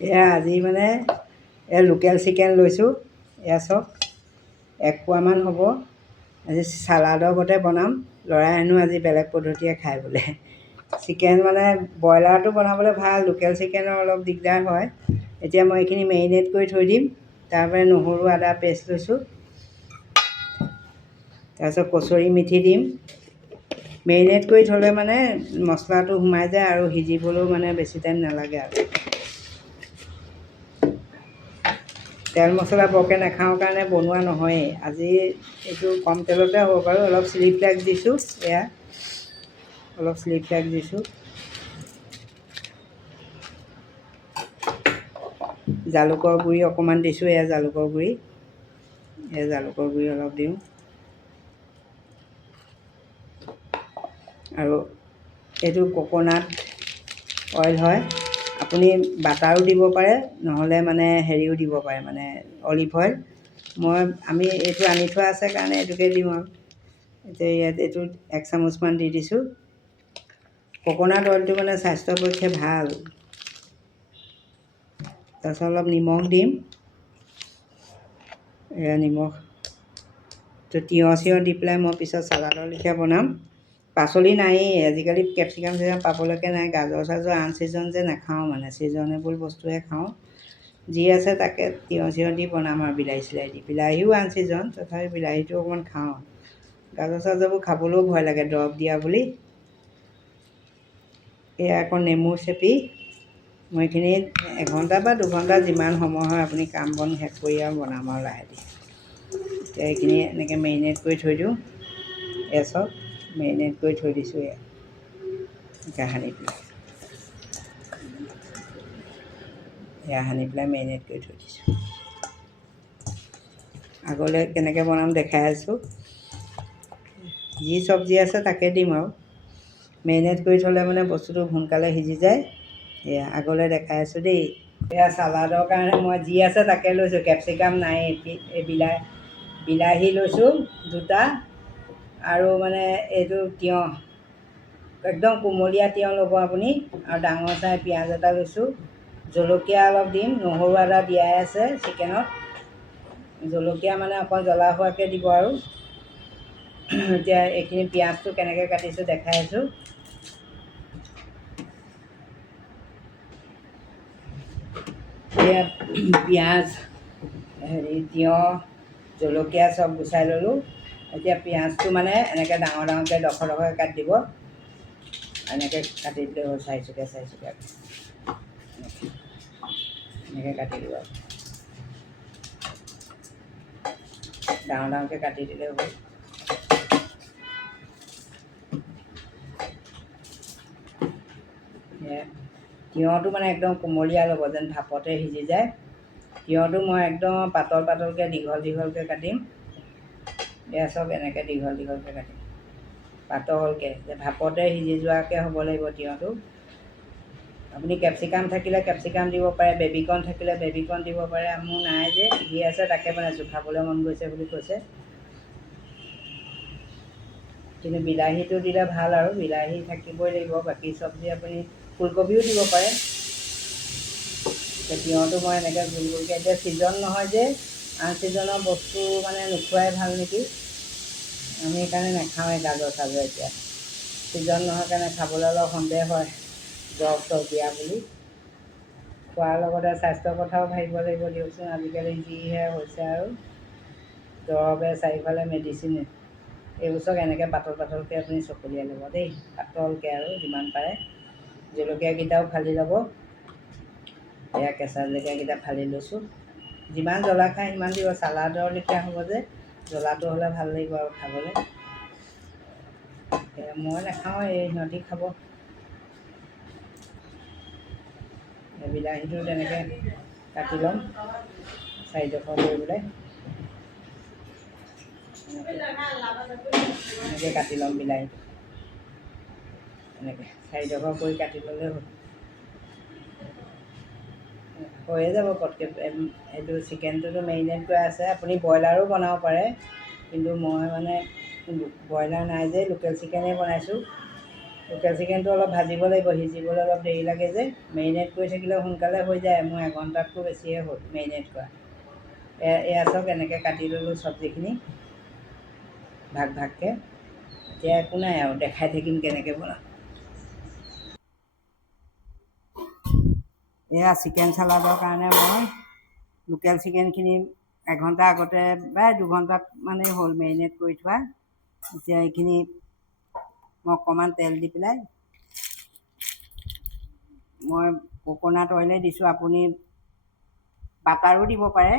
এয়া আজি মানে লোকেল চিকেন লৈছোঁ। এয়া চব 1 পোৱামান হ'ব। আজি চালাডৰ গতে বনাম। ল'ৰাই হেনো আজি বেলেগ পদ্ধতিৰে খায় বোলে। চিকেন মানে ব্ৰইলাৰটো বনাবলৈ ভাল, লোকেল চিকেনৰ অলপ দিগদাৰ হয়। এতিয়া মই এইখিনি মেৰিনেট কৰি থৈ দিম। তাৰপৰা নহৰু আদা পেষ্ট লৈছোঁ, তাৰপিছত কচুৰি মেথি দিম। মেৰিনেট কৰি থ'লে মানে মছলাটো সোমাই যায় আৰু সিজিবলৈও মানে বেছি টাইম নালাগে আৰু। তেল মছলা বৰকৈ নাখাওঁ কাৰণে বনোৱা নহয়েই। আজি এইটো কম তেলতে হ'ব বাৰু। অলপ চিলি ফ্লেক্স দিছোঁ, এয়া অলপ চিলি ফ্লেক্স দিছোঁ। জালুকৰ গুড়ি অকণমান দিছোঁ, এয়া জালুকৰ গুড়ি, এয়া জালুকৰ গুড়ি অলপ দিওঁ। আৰু এইটো ক'ক'নাট অইল হয়। আপুনি বাটাৰো দিব পাৰে, নহ'লে মানে হেৰিও দিব পাৰে, মানে অলিভ অইল। আমি এইটো আনি থোৱা আছে কাৰণে এইটোকে দিওঁ আৰু। এতিয়া ইয়াত এইটো 1 চামুচমান দি দিছোঁ। ক'ক'নাট অইলটো মানে স্বাস্থ্যৰ পক্ষে ভাল। তাৰপিছত অলপ নিমখ দিম, এয়া নিমখ। তিয়ঁহ চিয়ঁহ দি পেলাই মই পিছত চালাডৰ লেখীয়া বনাম। পাচলি নায়েই আজিকালি, কেপচিকাম চেপচিকাম পাবলৈকে নাই। গাজৰ চাজৰ আন ছিজন যে নাখাওঁ, মানে ছিজনেবল বস্তুহে খাওঁ। যি আছে তাকে তিয়ঁহ চিয়ঁহ দি বনাম আৰু বিলাহী চিলাহী দি। বিলাহীও আন ছিজন, তথাপি বিলাহীটো অকণমান খাওঁ। গাজৰ চাজৰবোৰ খাবলৈও ভয় লাগে, দৰৱ দিয়া বুলি। এয়া আকৌ নেমু চেপি মই এইখিনি 1 ঘণ্টা বা 2 ঘণ্টা যিমান সময় হয় আপুনি কাম বন শেষ কৰি আৰু বনাম আৰু লাহে ধীৰে। এতিয়া এইখিনি এনেকৈ মেৰিনেট কৰি থৈ দিওঁ। এয়া চব মেৰিনেট কৰি থৈ দিছোঁ, এয়া সানি পেলাই। এয়া সানি পেলাই মেৰিনেট কৰি থৈ দিছোঁ। আগলৈ কেনেকৈ বনাম দেখাই আছোঁ। যি চব্জি আছে তাকে দিম আৰু। মেৰিনেট কৰি থ'লে মানে বস্তুটো সোনকালে সিজি যায়। এয়া আগলৈ দেখাই আছোঁ দেই। এয়া চালাডৰ কাৰণে মই যি আছে তাকে লৈছোঁ। কেপচিকাম নাই, বিলাহী লৈছোঁ 2টা, আৰু মানে এইটো তিয়ঁহ, একদম কুমলীয়া তিয়ঁহ ল'ব আপুনি। আৰু ডাঙৰ চাই পিঁয়াজ এটা লৈছোঁ। জলকীয়া অলপ দিম, নহৰু আদা দিয়াই আছে চিকেনত। জলকীয়া মানে অকণ জ্বলা হোৱাকৈ দিব আৰু। এতিয়া এইখিনি পিঁয়াজটো কেনেকৈ কাটিছোঁ দেখাই আছোঁ। এয়া পিঁয়াজ, তিয়ঁহ, জলকীয়া চব গুচাই ল'লোঁ। এতিয়া পিঁয়াজটো মানে এনেকৈ ডাঙৰ ডাঙৰকৈ ডখৰ ডখৰকৈ কাটি দিব। এনেকৈ কাটি দিলে হ'ল, চাৰিচুকীয়া চাৰিচুকীয়াকৈ এনেকৈ কাটি দিব। ডাঙৰ ডাঙৰকৈ কাটি দিলে হ'ল। তিয়ঁহটো মানে একদম কুমলীয়া ল'ব, যেন ভাপতে সিজি যায়। তিয়ঁহটো মই একদম পাতল পাতলকৈ দীঘল দীঘলকৈ কাটিম। এয়া চব এনেকৈ দীঘল দীঘলকৈ কাটিম, পাতলকৈ, যে ভাপতে সিজি যোৱাকৈ হ'ব লাগিব তিয়ঁহটো। আপুনি কেপচিকাম থাকিলে কেপচিকাম দিব পাৰে, বেবিকৰ্ণ থাকিলে বেবিকৰ্ণ দিব পাৰে। মোৰ নাই যে, যি আছে তাকে বনাইছোঁ, খাবলৈ মন গৈছে বুলি কৈছে। কিন্তু বিলাহীটো দিলে ভাল আৰু, বিলাহী থাকিবই লাগিব। বাকী চব্জি আপুনি ফুলকবিও দিব পাৰে। তিয়ঁহটো মই এনেকৈ গোল গোলকৈ, এতিয়া ছিজন নহয় যে, আন ছিজনৰ বস্তু মানে নোখোৱাই ভাল নেকি। আমি সেইকাৰণে নাখাওঁৱে গাজৰ চাজৰ এতিয়া। ছিজন নহয় কাৰণে খাবলৈ অলপ সন্দেহ হয়, জ্বৰ চৰ দিয়া বুলি। খোৱাৰ লগতে স্বাস্থ্যৰ কথাও ভাবিব লাগিব দিয়কচোন। আজিকালি যিহে হৈছে আৰু, দৰৱে চাৰিওফালে মেডিচিনে। এইবোৰ এনেকৈ পাতল পাতলকৈ আপুনি চকলিয়াই ল'ব দেই, পাতলকৈ আৰু যিমান পাৰে। জলকীয়াকেইটাও ফালি ল'ব। এয়া কেঁচা জলকীয়াকেইটা ফালি লৈছোঁ। যিমান জ্বলা খায় সিমান দিব, চালাডৰ লেখীয়া হ'ব যে, জ্বলাটো হ'লে ভাল লাগিব আৰু খাবলৈ। মই নাখাওঁ, সিহঁতি খাব। বিলাহীটো তেনেকৈ কাটি ল'ম 4 কৰি পেলাই। এনেকৈ কাটি ল'ম বিলাহীটো, এনেকৈ 4 কৰি কাটি ল'লে হ'ল। হৈয়ে যাব পটকৈ। এইটো চিকেনটোতো মেৰিনেট কৰা আছে। আপুনি ব্ৰইলাৰো বনাব পাৰে, কিন্তু মই মানে ব্ৰইলাৰ নাই যে লোকেল চিকেনেই বনাইছোঁ। লোকেল চিকেনটো অলপ ভাজিব লাগিব, সিজিবলৈ অলপ দেৰি লাগে যে। মেৰিনেট কৰি থাকিলে সোনকালে হৈ যায়, মোৰ এঘণ্টাতকৈ বেছিয়ে হ'ল মেৰিনেট কৰা। এয়া চাওক এনেকৈ কাটি ল'লোঁ চব্জিখিনি ভাগ ভাগকৈ। এতিয়া একো নাই আৰু দেখাই থাকিম কেনেকৈ বনাওঁ। এয়া চিকেন চালাডৰ কাৰণে মই লোকেল চিকেনখিনি এঘণ্টা আগতে প্ৰায় দুঘণ্টাত মানে হ'ল মেৰিনেট কৰি থোৱা। এতিয়া এইখিনি মই অকণমান তেল দি পেলাই মই কোকোনাট অইলে দিছোঁ, আপুনি বাটাৰো দিব পাৰে,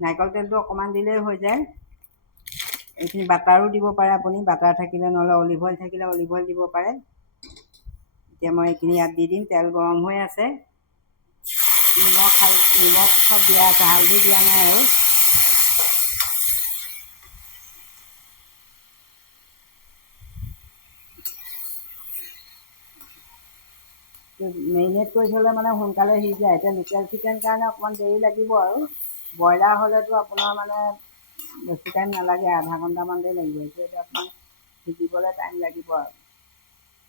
নাৰিকল তেলটো অকণমান দিলেই হৈ যায়। এইখিনি বাটাৰো দিব পাৰে আপুনি, বাটাৰ থাকিলে, নহ'লে অলিভ অইল থাকিলে অলিভ অইল দিব পাৰে। এতিয়া মই এইখিনি ইয়াত দি দিম। তেল গৰম হৈ আছে, নিমখ চব দিয়া আছে, হালধি দিয়া নাই আৰু। মেৰিনেট কৰি থ'লে মানে সোনকালে সিজে। এতিয়া লোকেল চিকেন কাৰণে অকণমান দেৰি লাগিব আৰু। ব্ৰইলাৰ হ'লেতো আপোনাৰ মানে বেছি টাইম নালাগে, আধা ঘণ্টামান দেৰি লাগিব। এতিয়া অকণমান সিজিবলৈ টাইম লাগিব আৰু।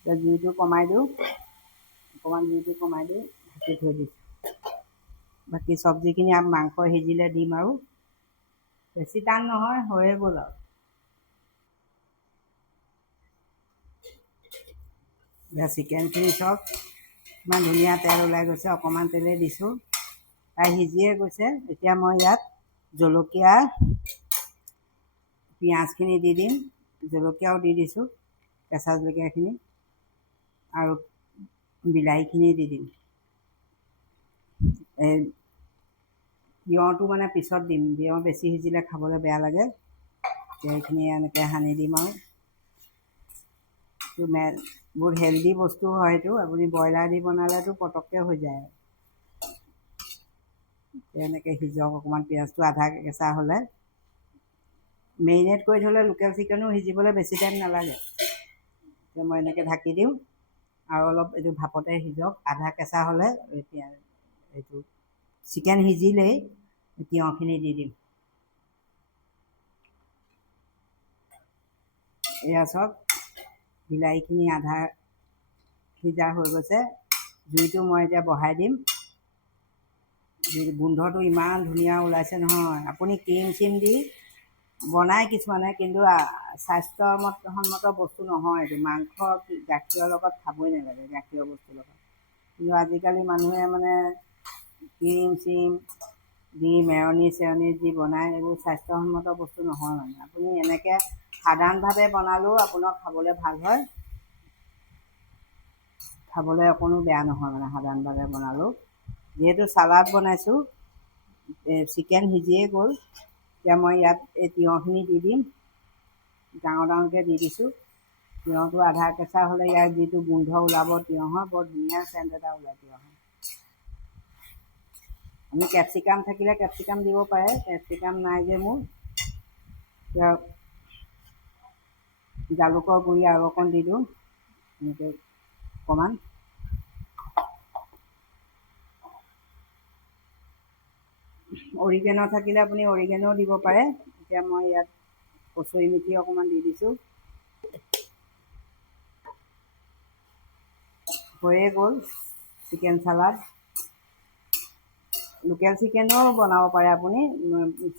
এতিয়া জুইটো কমাই দিওঁ, অকণমান জুইটো কমাই দি ঢাকি থৈ দিছোঁ। বাকী চব্জিখিনি মাংস সিজিলে দিম আৰু। বেছি টান নহয়, হৈয়ে গ'ল আৰু। এতিয়া চিকেনখিনি চব ইমান ধুনীয়া তেল ওলাই গৈছে, অকণমান তেলেই দিছোঁ, প্ৰায় সিজিয়ে গৈছে। এতিয়া মই ইয়াত জলকীয়া, পিঁয়াজখিনি দি দিম, জলকীয়াও দি দিছোঁ, কেঁচা জলকীয়াখিনি, আৰু বিলাহীখিনি দি দিম। তিয়ঁহটো মানে পিছত দিম, তিয়ঁহ বেছি সিজিলে খাবলৈ বেয়া লাগে। এইখিনি এনেকৈ সানি দিম আৰু। বহুত হেল্ডি বস্তু হয় এইটো, আপুনি ব্ৰইলাৰ দি বনালেতো পটককৈ হৈ যায়। এনেকৈ সিজক অকণমান, পিঁয়াজটো আধা কেঁচা হ'লে। মেৰিনেট কৰি থ'লে লোকেল চিকেনো সিজিবলৈ বেছি টাইম নালাগে। এতিয়া মই এনেকৈ ঢাকি দিওঁ আৰু অলপ এইটো ভাপতে সিজক। আধা কেঁচা হ'লে এতিয়া এইটো চিকেন সিজিলেই তিয়ঁহখিনি দি দিম। এয়া চাওক, বিলাহীখিনি আধা সিজা হৈ গৈছে। জুইটো মই এতিয়া বঢ়াই দিম। গোন্ধটো ইমান ধুনীয়া ওলাইছে নহয়। আপুনি ক্ৰীম চিম দি বনায় কিছুমানে, কিন্তু স্বাস্থ্যসন্মত বস্তু নহয় এইটো। মাংস গাখীৰৰ লগত খাবই নালাগে, গাখীৰৰ বস্তুৰ লগত। কিন্তু আজিকালি মানুহে মানে ক্ৰীম চিম দি মেয়নিজ দি বনায়, এইবোৰ স্বাস্থ্যসন্মত বস্তু নহয় মানে। আপুনি এনেকৈ সাধাৰণভাৱে বনালেও আপোনাৰ খাবলৈ ভাল হয়, খাবলৈ অকণো বেয়া নহয় মানে সাধাৰণভাৱে বনালেও। যিহেতু চালাড বনাইছোঁ, চিকেন সিজিয়ে গ'ল। এতিয়া মই ইয়াত এই তিয়ঁহখিনি দি দিম, ডাঙৰ ডাঙৰকৈ দি দিছোঁ। তিয়ঁহটো আধা কেঁচা হ'লে ইয়াৰ যিটো গোন্ধ ওলাব তিয়ঁহৰ, বৰ ধুনীয়া চেণ্ট এটা ওলায় তিয়ঁহৰ। আপুনি কেপচিকাম থাকিলে কেপচিকাম দিব পাৰে, কেপচিকাম নাই যে মোৰ। এতিয়া জালুকৰ গুড়ি আৰু অকণ দি দিওঁ, এনেকৈ অকণমান। অৰিগেন' থাকিলে আপুনি অৰিগেন'ও দিব পাৰে। এতিয়া মই ইয়াত কচুৰি মেথি অকণমান দি দিছোঁ। হৈয়ে গ'ল চিকেন চালাড। লোকেল চিকেনো বনাব পাৰে আপুনি।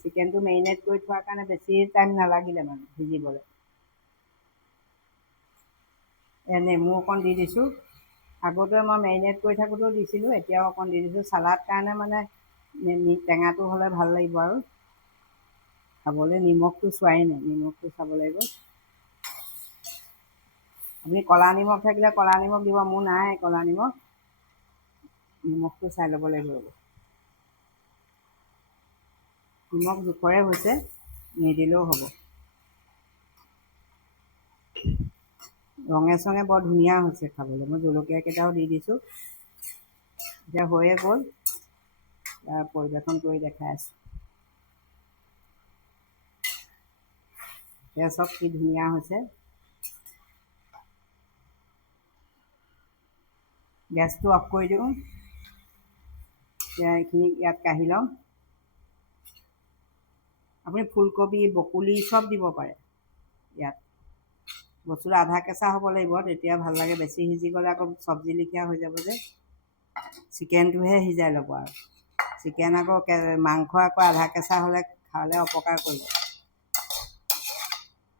চিকেনটো মেৰিনেট কৰি থোৱাৰ কাৰণে বেছি টাইম নালাগিলে মানে সিজিবলৈ। নেমু অকণ দি দিছোঁ। আগতে মই মেৰিনেট কৰি থাকোঁতেও দিছিলোঁ, এতিয়াও অকণ দি দিছোঁ। চালাড কাৰণে মানে টেঙাটো হ'লে ভাল লাগিব আৰু খাবলৈ। নিমখটো চোৱাই নাই, নিমখটো চাব লাগিব। আপুনি ক'লা নিমখ থাকিলে ক'লা নিমখ দিব, মোৰ নাই ক'লা নিমখ। নিমখটো চাই ল'ব লাগিব। নিমখ জোখৰে হৈছে, নিদিলেও হ'ব। ৰঙে চঙে বৰ ধুনীয়া হৈছে খাবলৈ। মই জলকীয়া কেইটাও দি দিছোঁ। এতিয়া হৈয়ে গ'ল, পৰিৱেশন কৰি দেখাই আছোঁ। এয়া চব কি ধুনীয়া হৈছে। গেছটো অফ কৰি দিওঁ। এতিয়া এইখিনি ইয়াত কাঢ়ি ল'ম। আপুনি ফুলকবি, বকুলি চব দিব পাৰে ইয়াত। বস্তুটো আধা কেঁচা হ'ব লাগিব, তেতিয়া ভাল লাগে। বেছি সিজি গ'লে আকৌ চব্জি লেখীয়া হৈ যাব যে। চিকেনটোহে সিজাই ল'ব আৰু চিকেন আকৌ মাংস আকৌ আধা কেঁচা হ'লে খালে অপকাৰ কৰিব।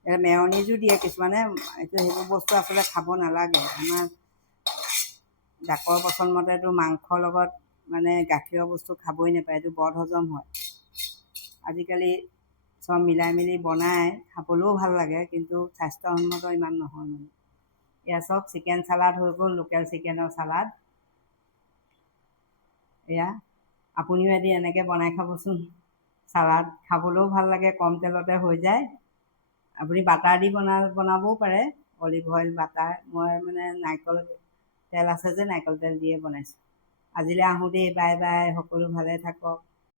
মেয়নিজো দিয়ে কিছুমানে, এইটো সেইবোৰ বস্তু আচলতে খাব নালাগে। আমাৰ ডাকৰ পচন্দ মতেতো মাংসৰ লগত মানে গাখীৰৰ বস্তু খাবই নাপায়, এইটো বদ হজম হয়। আজিকালি চব মিলাই মেলি বনাই খাবলৈও ভাল লাগে, কিন্তু স্বাস্থ্যসন্মত ইমান নহয় মানে। এয়া চব চিকেন চালাড হৈ গ'ল, লোকেল চিকেনৰ চালাড। এয়া আপুনিও এদিন এনেকৈ বনাই খাবচোন। চালাড খাবলৈও ভাল লাগে, কম তেলতে হৈ যায়। আপুনি বাটাৰ দি বনাবও পাৰে, অলিভ অইল বাটাৰ। মই মানে নাৰিকল তেল আছে যে নাৰিকল তেল দিয়ে বনাইছোঁ। আজিলৈ আহোঁ দেই, বাই বাই, সকলো ভালে থাকক।